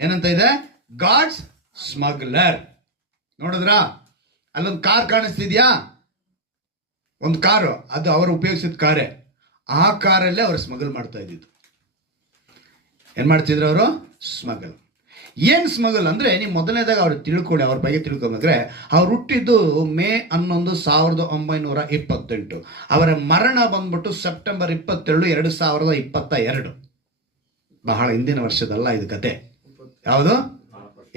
ಏನಂತ ಇದೆ? Gods smuggler. ನೋಡಿದ್ರ? ಅಲ್ಲೊಂದು ಕಾರ್ ಕಾಣಿಸ್ತಿದ್ಯಾ? ಒಂದು ಕಾರು, ಅದು ಅವರು ಉಪಯೋಗಿಸಿದ ಕಾರೇ. ಆ ಕಾರಲ್ಲೇ ಅವರು ಸ್ಮಗಲ್ ಮಾಡ್ತಾ ಇದ್ದಿದ್ದು. ಏನ್ ಮಾಡ್ತಿದ್ರು ಅವರು? ಸ್ಮಗಲ್. ಏನ್ ಸ್ಮಗಲ್ ಅಂದ್ರೆ, ನೀವು ಮೊದಲನೇದಾಗ ಅವ್ರು ತಿಳ್ಕೊಡಿ, ಅವ್ರ ಬಗ್ಗೆ ತಿಳ್ಕೊಬೇಕ್ರೆ, ಅವ್ರು ಹುಟ್ಟಿದ್ದು ಮೇ 11, 1928. ಅವರ ಮರಣ ಬಂದ್ಬಿಟ್ಟು ಸೆಪ್ಟೆಂಬರ್ 22, 2022. ಬಹಳ ಹಿಂದಿನ ವರ್ಷದಲ್ಲ ಇದು ಕತೆ. ಯಾವುದು?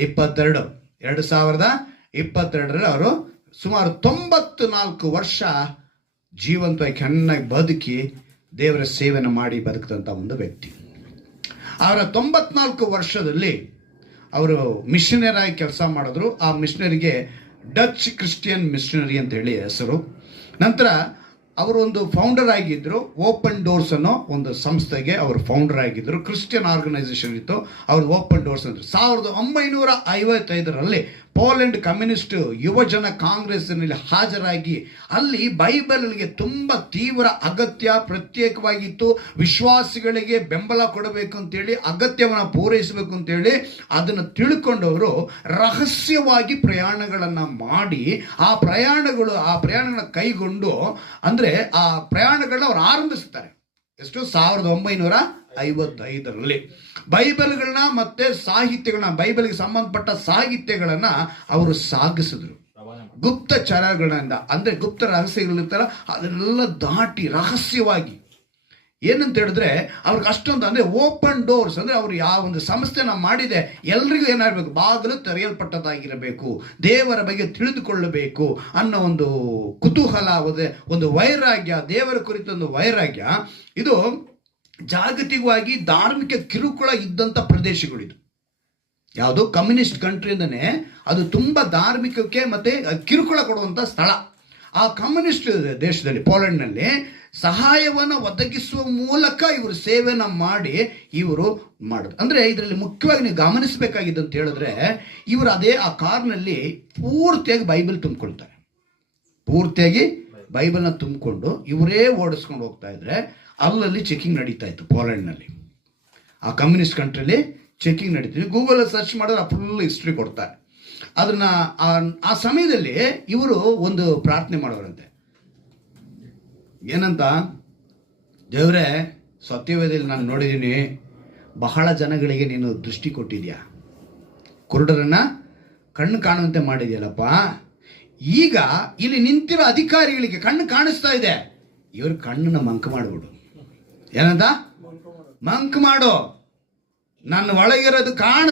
22, 2022ರಲ್ಲಿ ಅವರು ಸುಮಾರು 94 ವರ್ಷ ಜೀವಂತವಾಗಿ ಚೆನ್ನಾಗಿ ಬದುಕಿ ದೇವರ ಸೇವೆಯನ್ನು ಮಾಡಿ ಬದುಕಿದಂಥ ಒಂದು ವ್ಯಕ್ತಿ. ಅವರ 94 ವರ್ಷದಲ್ಲಿ ಅವರು ಮಿಷನರಿ ಆಗಿ ಕೆಲಸ ಮಾಡಿದ್ರು. ಆ ಮಿಷನರಿಗೆ ಡಚ್ ಕ್ರಿಶ್ಚಿಯನ್ ಮಿಷನರಿ ಅಂತ ಹೇಳಿ ಹೆಸರು. ನಂತರ ಅವರು ಒಂದು ಫೌಂಡರ್ ಆಗಿದ್ದರು. ಓಪನ್ ಡೋರ್ಸ್ ಅನ್ನೋ ಒಂದು ಸಂಸ್ಥೆಗೆ ಅವರು ಫೌಂಡರ್ ಆಗಿದ್ದರು. ಕ್ರಿಶ್ಚಿಯನ್ ಆರ್ಗನೈಸೇಷನ್ ಇತ್ತು, ಅವರು ಓಪನ್ ಡೋರ್ಸ್ ಅಂತ. 1955ರಲ್ಲಿ ಪೋಲೆಂಡ್ ಕಮ್ಯುನಿಸ್ಟ್ ಯುವಜನ ಕಾಂಗ್ರೆಸ್ನಲ್ಲಿ ಹಾಜರಾಗಿ ಅಲ್ಲಿ ಬೈಬಲ್ಗೆ ತುಂಬ ತೀವ್ರ ಅಗತ್ಯ ಪ್ರತ್ಯೇಕವಾಗಿತ್ತು. ವಿಶ್ವಾಸಿಗಳಿಗೆ ಬೆಂಬಲ ಕೊಡಬೇಕು ಅಂತೇಳಿ, ಅಗತ್ಯವನ್ನು ಪೂರೈಸಬೇಕು ಅಂತೇಳಿ ಅದನ್ನು ತಿಳ್ಕೊಂಡವರು ರಹಸ್ಯವಾಗಿ ಪ್ರಯಾಣಗಳನ್ನು ಮಾಡಿ ಆ ಪ್ರಯಾಣಗಳನ್ನ ಕೈಗೊಂಡು, ಅಂದರೆ ಆ ಪ್ರಯಾಣಗಳನ್ನ ಅವ್ರು ಆರಂಭಿಸ್ತಾರೆ. ಎಷ್ಟು? 1955ರಲ್ಲಿ ಬೈಬಲ್ಗಳನ್ನ ಮತ್ತೆ ಸಾಹಿತ್ಯಗಳನ್ನ, ಬೈಬಲ್ಗೆ ಸಂಬಂಧಪಟ್ಟ ಸಾಹಿತ್ಯಗಳನ್ನ ಅವರು ಸಾಗಿಸಿದ್ರು. ಗುಪ್ತಚರಗಳಿಂದ, ಅಂದ್ರೆ ಗುಪ್ತ ರಹಸ್ಯಗಳಿರ್ತಾರ, ಅದನ್ನೆಲ್ಲ ದಾಟಿ ರಹಸ್ಯವಾಗಿ. ಏನಂತ ಹೇಳಿದ್ರೆ ಅವ್ರಿಗೆ ಅಷ್ಟೊಂದು, ಅಂದ್ರೆ ಓಪನ್ ಡೋರ್ಸ್ ಅಂದ್ರೆ ಅವ್ರು ಯಾವ ಒಂದು ಸಂಸ್ಥೆನ ಮಾಡಿದೆ, ಎಲ್ರಿಗೂ ಏನಾಗಬೇಕು? ಬಾಗಿಲು ತೆರೆಯಲ್ಪಟ್ಟದಾಗಿರಬೇಕು, ದೇವರ ಬಗ್ಗೆ ತಿಳಿದುಕೊಳ್ಳಬೇಕು ಅನ್ನೋ ಒಂದು ಕುತೂಹಲ, ಒಂದು ವೈರಾಗ್ಯ, ದೇವರ ಕುರಿತೊಂದು ವೈರಾಗ್ಯ. ಇದು ಜಾಗತಿಕವಾಗಿ ಧಾರ್ಮಿಕ ಕಿರುಕುಳ ಇದ್ದಂಥ ಪ್ರದೇಶಗಳಿದು. ಯಾವುದು? ಕಮ್ಯುನಿಸ್ಟ್ ಕಂಟ್ರಿಯಿಂದನೇ ಅದು ತುಂಬ ಧಾರ್ಮಿಕಕ್ಕೆ ಮತ್ತೆ ಕಿರುಕುಳ ಕೊಡುವಂಥ ಸ್ಥಳ. ಆ ಕಮ್ಯುನಿಸ್ಟ್ ದೇಶದಲ್ಲಿ, ಪೋಲೆಂಡ್ನಲ್ಲಿ ಸಹಾಯವನ್ನು ಒದಗಿಸುವ ಮೂಲಕ ಇವರು ಸೇವೆನ ಮಾಡಿ ಇವರು ಮಾಡೋದು. ಅಂದರೆ ಇದರಲ್ಲಿ ಮುಖ್ಯವಾಗಿ ನೀವು ಗಮನಿಸಬೇಕಾಗಿದ್ದು ಹೇಳಿದ್ರೆ, ಇವರು ಅದೇ ಆ ಕಾರ್ನಲ್ಲಿ ಪೂರ್ತಿಯಾಗಿ ಬೈಬಲ್ ತುಂಬಿಕೊಳ್ತಾರೆ. ಪೂರ್ತಿಯಾಗಿ ಬೈಬಲ್ನ ತುಂಬಿಕೊಂಡು ಇವರೇ ಓಡಿಸ್ಕೊಂಡು ಹೋಗ್ತಾ ಇದ್ರೆ ಅಲ್ಲಲ್ಲಿ ಚೆಕಿಂಗ್ ನಡೀತಾ ಇತ್ತು. ಪೋಲೆಂಡ್ನಲ್ಲಿ, ಆ ಕಮ್ಯುನಿಸ್ಟ್ ಕಂಟ್ರಿಲಿ ಚೆಕಿಂಗ್ ನಡೀತಿತ್ತು. ಗೂಗಲ್ ಸರ್ಚ್ ಮಾಡಿದ್ರೆ ಫುಲ್ ಹಿಸ್ಟ್ರಿ ಕೊಡ್ತಾರೆ. ಅದನ್ನ ಆ ಸಮಯದಲ್ಲಿ ಇವರು ಒಂದು ಪ್ರಾರ್ಥನೆ ಮಾಡೋರಂತೆ. ಏನಂತ? ದೇವರೇ, ಸತ್ಯವೇದದಲ್ಲಿ ನಾನು ನೋಡಿದ್ದೀನಿ, ಬಹಳ ಜನಗಳಿಗೆ ನೀನು ದೃಷ್ಟಿ ಕೊಟ್ಟಿದ್ಯಾ, ಕುರುಡರನ್ನ ಕಣ್ಣು ಕಾಣುವಂತೆ ಮಾಡಿದ್ಯಲ್ಲಪ್ಪ. ಈಗ ಇಲ್ಲಿ ನಿಂತಿರೋ ಅಧಿಕಾರಿಗಳಿಗೆ ಕಣ್ಣು ಕಾಣಿಸ್ತಾ ಇದೆ, ಇವ್ರ ಕಣ್ಣನ್ನ ಮಂಕ್ ಮಾಡಿಬಿಡು. ಏನಂತ? ಮಂಕ್ ಮಾಡು, ನನ್ನ ಒಳಗಿರೋದು